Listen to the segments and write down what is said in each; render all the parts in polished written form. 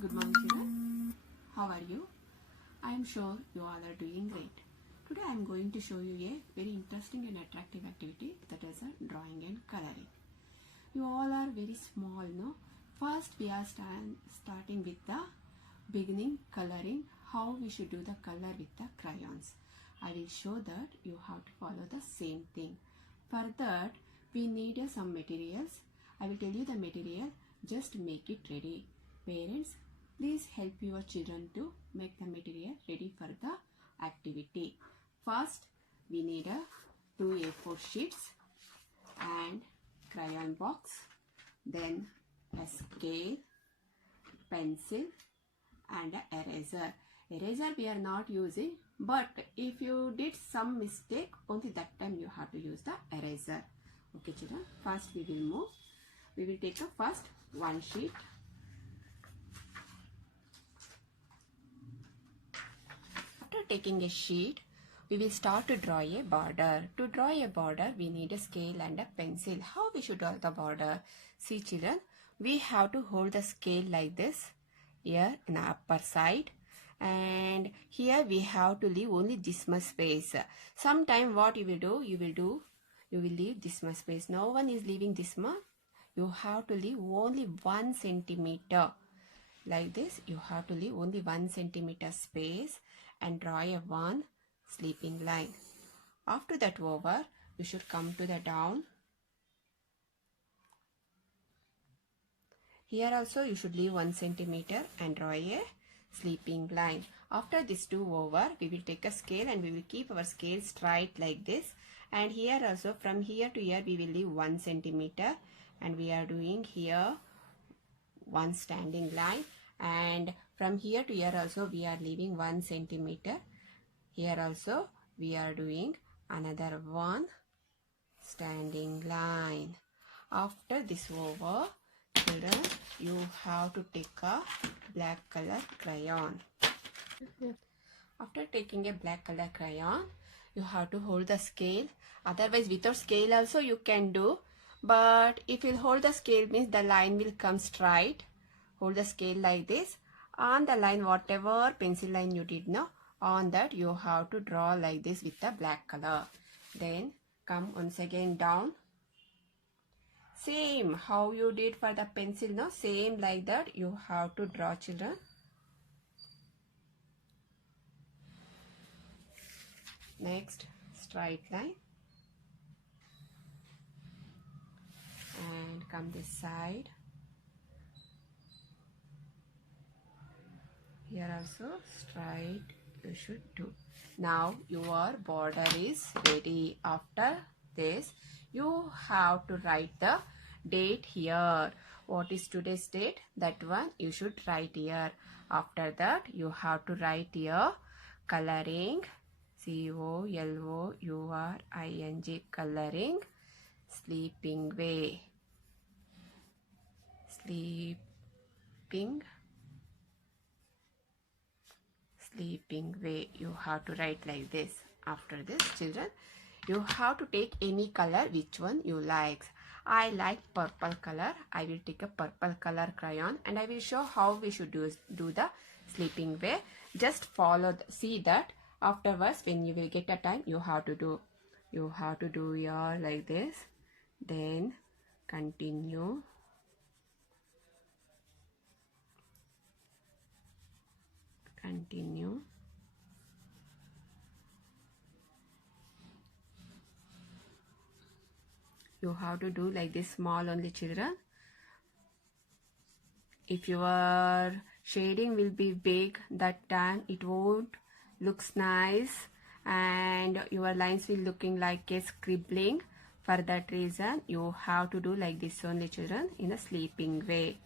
Good morning, children. How are you? I am sure you all are doing great. Today I am going to show you a very interesting and attractive activity, that is drawing and coloring. You all are very small, no? First we are starting with the beginning coloring, how we should do the color with the crayons. I will show that you have to follow the same thing. For that we need some materials. I will tell you the material, just make it ready. Parents, please help your children to make the material ready for the activity. First we need two A4 sheets and crayon box, then a scale, pencil and a eraser. Eraser we are not using, but if you did some mistake, only that time you have to use the eraser. Okay children, first we will move. We will take a first one sheet. After taking a sheet, we will start to draw a border. To draw a border, we need a scale and a pencil. How we should draw the border? See children, we have to hold the scale like this, here in the upper side, and here we have to leave only this much space. Sometime what you will do, you will leave this much space. No one is leaving this much. You have to leave only 1 centimeter. Like this, you have to leave only 1 centimeter space and draw a one sleeping line. After that over, you should come to the down. Here also you should leave 1 centimeter and draw a sleeping line. After this two over, we will take a scale and we will keep our scale straight like this. And here also, from here to here, we will leave 1 centimeter, and we are doing here one standing line, and from here to here also we are leaving 1 centimeter. Here also we are doing another one standing line. After this over, children, you have to take a black color crayon. After taking a black color crayon, you have to hold the scale. Otherwise without scale also you can do, but if you hold the scale means the line will come straight. Hold the scale like this. On the line, whatever pencil line you did now, on that you have to draw like this with the black color. Then come once again down. Same how you did for the pencil, no? Same like that you have to draw, children. Next, straight line. And come this side. Here also straight you should do. Now your border is ready. After this, you have to write the date here. What is today's date? That one you should write here. After that, you have to write here coloring, COLOURING, coloring, sleeping way, sleeping way. You have to write like this. After this, children, you have to take any color, which one you like. I like purple color. I will take a purple color crayon and I will show how we should do the sleeping way. Just follow, see that. Afterwards, when you will get a time, you have to do here like this. Then continue. You have to do like this, small only, children. If your shading will be big, that time it won't looks nice and your lines will looking like a scribbling. For that reason, you have to do like this only, children, in a sleeping way.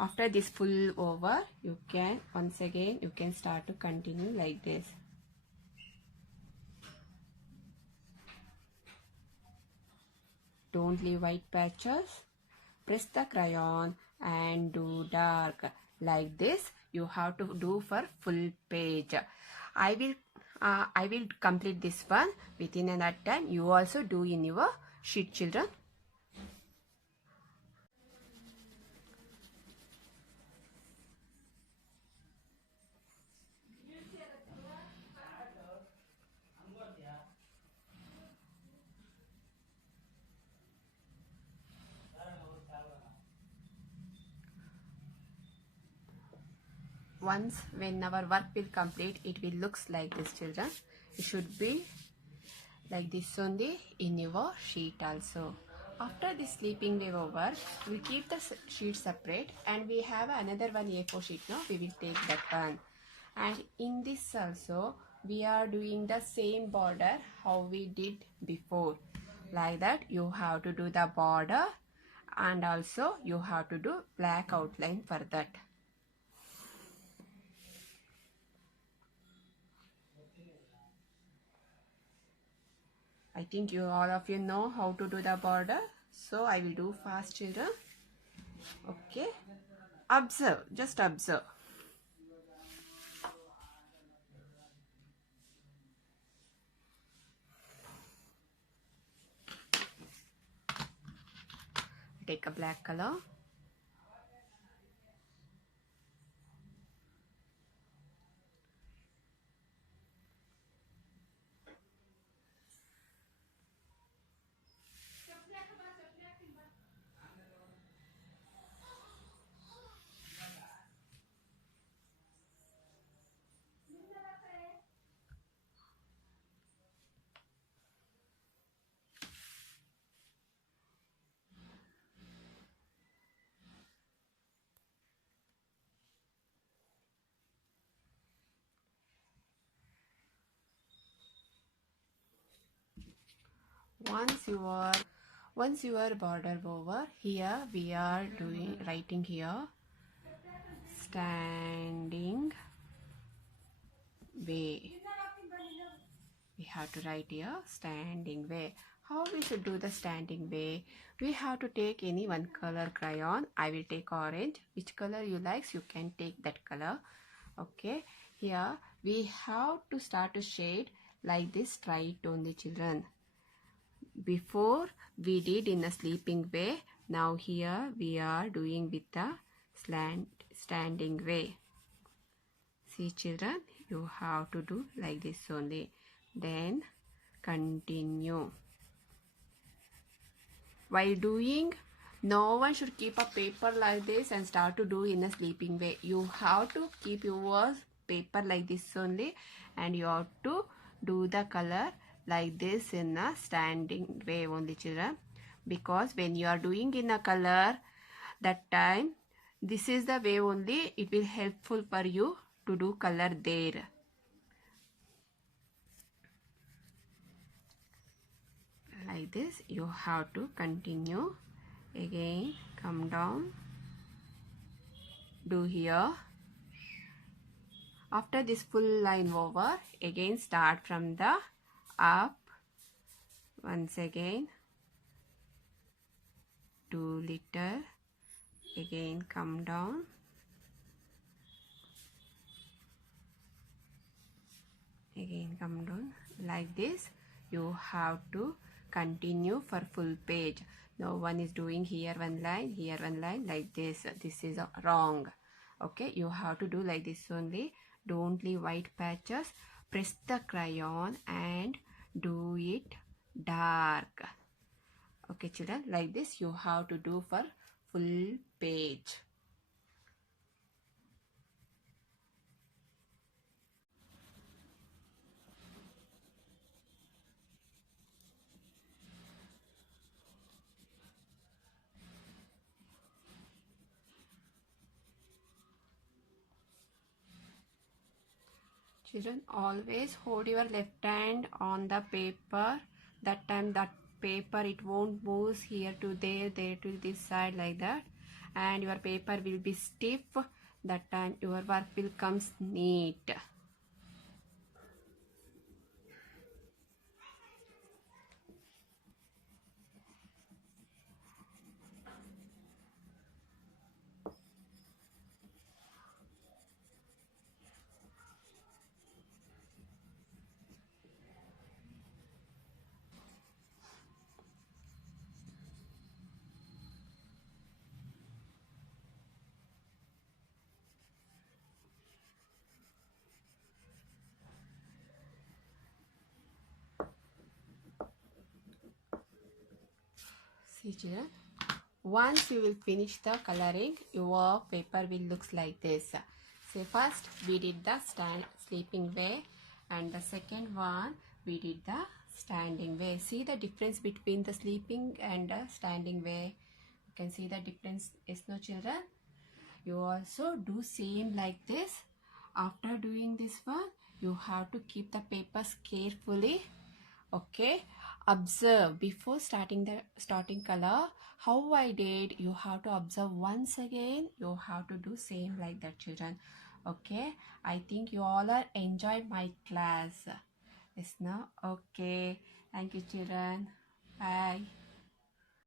After this full over, you can once again you can start to continue like this. Don't leave white patches. Press the crayon and do dark. Like this you have to do for full page. I will complete this one within that time. You also do in your sheet, children. Once when our work will complete, it will looks like this, children. It should be like this only in your sheet also. After the sleeping wave over, we keep the sheet separate and we have another one A4 sheet now. We will take that one. And in this also, we are doing the same border how we did before. Like that, you have to do the border and also you have to do black outline for that. I think you all of you know how to do the border. So I will do fast, children. Okay. Observe. Just observe. Take a black color. Once your border over, here we are writing here standing way. We have to write here standing way. How we should do the standing way? We have to take any one color crayon. I will take orange. Which color you like, you can take that color. Okay. Here we have to start to shade like this tritone, the children. Before we did in a sleeping way, now here we are doing with the standing way. See, children, you have to do like this only. Then continue. While doing, no one should keep a paper like this and start to do in a sleeping way. You have to keep your paper like this only and you have to do the color like this in a standing way only, children. Because when you are doing in a color, that time this is the way only it will helpful for you to do color there. Like this you have to continue. Again come down, do here. After this full line over, again start from the up. Once again do little, again come down, again come down. Like this you have to continue for full page. No one is doing here one line, here one line, like this. This is wrong. Okay, you have to do like this only. Don't leave white patches. Press the crayon and do it dark. Okay, children, like this you have to do for full page. Children, always hold your left hand on the paper. That time that paper it won't move here to there, there to this side, like that. And your paper will be stiff. That time your work will come neat. See children, once you will finish the coloring, your paper will looks like this. So first we did the sleeping way, and the second one we did the standing way. See the difference between the sleeping and the standing way. You can see the difference, yes no children? You also do same like this. After doing this one, you have to keep the papers carefully. Okay, observe before starting color how I did. You have to observe once again. You have to do same like that children. Okay, I think you all are enjoyed my class. Yes, no? Okay, thank you children. Bye.